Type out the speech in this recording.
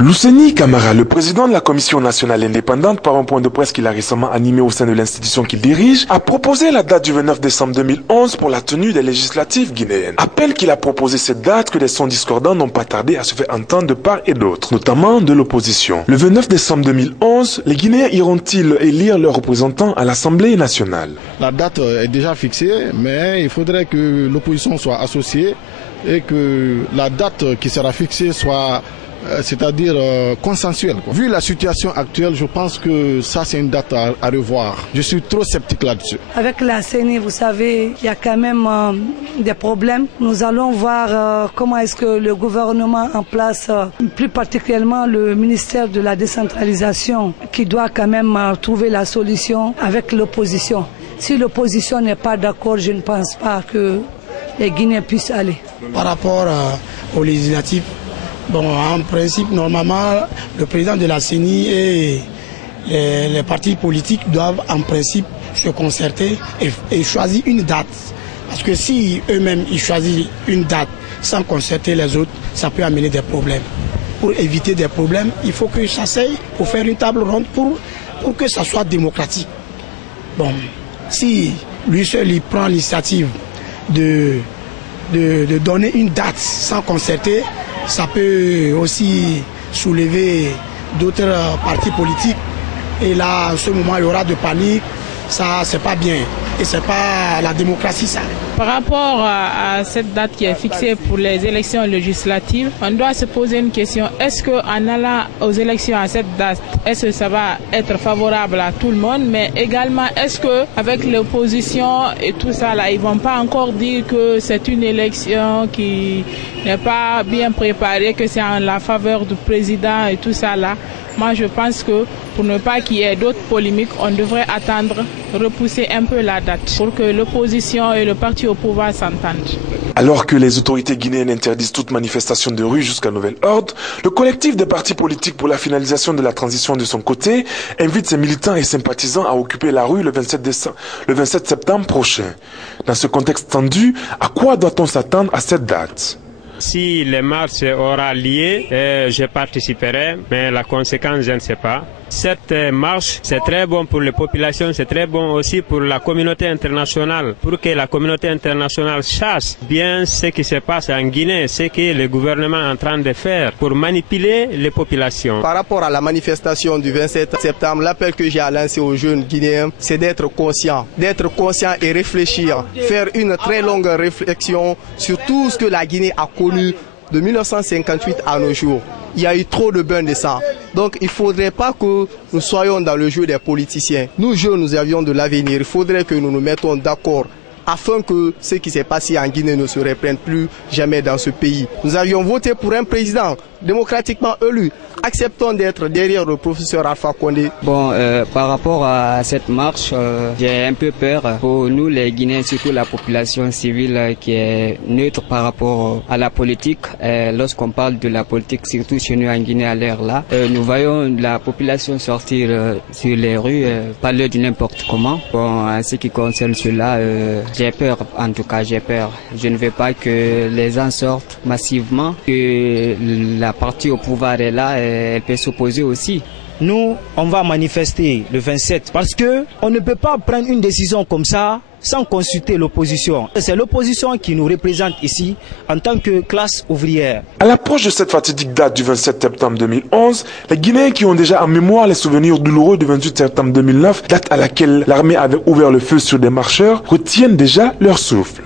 Louseni Camara, le président de la Commission nationale indépendante, par un point de presse qu'il a récemment animé au sein de l'institution qu'il dirige, a proposé la date du 29 décembre 2011 pour la tenue des législatives guinéennes. Appelle qu'il a proposé cette date que les sons discordants n'ont pas tardé à se faire entendre de part et d'autre, notamment de l'opposition. Le 29 décembre 2011, les Guinéens iront-ils élire leurs représentants à l'Assemblée nationale? La date est déjà fixée, mais il faudrait que l'opposition soit associée et que la date qui sera fixée soit c'est-à-dire consensuel. Vu la situation actuelle, je pense que ça c'est une date à revoir. Je suis trop sceptique là-dessus. Avec la CENI, vous savez, il y a quand même des problèmes. Nous allons voir comment est-ce que le gouvernement en place, plus particulièrement le ministère de la décentralisation, qui doit quand même trouver la solution avec l'opposition. Si l'opposition n'est pas d'accord, je ne pense pas que les Guinéens puissent aller. Par rapport aux législatives, bon, en principe, normalement, le président de la CENI et les partis politiques doivent en principe se concerter et choisir une date. Parce que si eux-mêmes ils choisissent une date sans concerter les autres, ça peut amener des problèmes. Pour éviter des problèmes, il faut que s'asseyent pour faire une table ronde pour que ça soit démocratique. Bon, si lui seul il prend l'initiative de donner une date sans concerter, ça peut aussi soulever d'autres partis politiques. Et là, en ce moment, il y aura de panique. Ça, c'est pas bien. Et c'est pas la démocratie, ça. Par rapport à cette date qui est fixée pour les élections législatives, on doit se poser une question. Est-ce qu'en allant aux élections à cette date, est-ce que ça va être favorable à tout le monde? Mais également, est-ce qu'avec l'opposition et tout ça, là, ils ne vont pas encore dire que c'est une élection qui n'est pas bien préparée, que c'est en la faveur du président et tout ça, là? Moi, je pense que pour ne pas qu'il y ait d'autres polémiques, on devrait attendre, repousser un peu la date pour que l'opposition et le parti au pouvoir s'entendent. Alors que les autorités guinéennes interdisent toute manifestation de rue jusqu'à nouvel ordre, le collectif des partis politiques pour la finalisation de la transition de son côté invite ses militants et sympathisants à occuper la rue le 27 septembre prochain. Dans ce contexte tendu, à quoi doit-on s'attendre à cette date? Si les marches aura lieu, je participerai, mais la conséquence, je ne sais pas. Cette marche, c'est très bon pour les populations, c'est très bon aussi pour la communauté internationale, pour que la communauté internationale sache bien ce qui se passe en Guinée, ce que le gouvernement est en train de faire pour manipuler les populations. Par rapport à la manifestation du 27 septembre, l'appel que j'ai lancé aux jeunes Guinéens, c'est d'être conscient et réfléchir, faire une très longue réflexion sur tout ce que la Guinée a connu de 1958 à nos jours. Il y a eu trop de bains de sang. Donc il ne faudrait pas que nous soyons dans le jeu des politiciens. Nous jeunes, nous avions de l'avenir. Il faudrait que nous nous mettons d'accord afin que ce qui s'est passé en Guinée ne se reprenne plus jamais dans ce pays. Nous avions voté pour un président démocratiquement élu. Acceptons d'être derrière le professeur Alpha Condé. Bon, par rapport à cette marche, j'ai un peu peur pour nous les Guinéens, surtout la population civile qui est neutre par rapport à la politique. Lorsqu'on parle de la politique, surtout chez nous en Guinée à l'heure là, nous voyons la population sortir sur les rues, parler de n'importe comment. Bon, en ce qui concerne cela, j'ai peur, en tout cas j'ai peur. Je ne veux pas que les gens sortent massivement, que la partie au pouvoir est là, elle peut s'opposer aussi. Nous, on va manifester le 27 parce que on ne peut pas prendre une décision comme ça sans consulter l'opposition. C'est l'opposition qui nous représente ici en tant que classe ouvrière. À l'approche de cette fatidique date du 27 septembre 2011, les Guinéens qui ont déjà en mémoire les souvenirs douloureux du 28 septembre 2009, date à laquelle l'armée avait ouvert le feu sur des marcheurs, retiennent déjà leur souffle.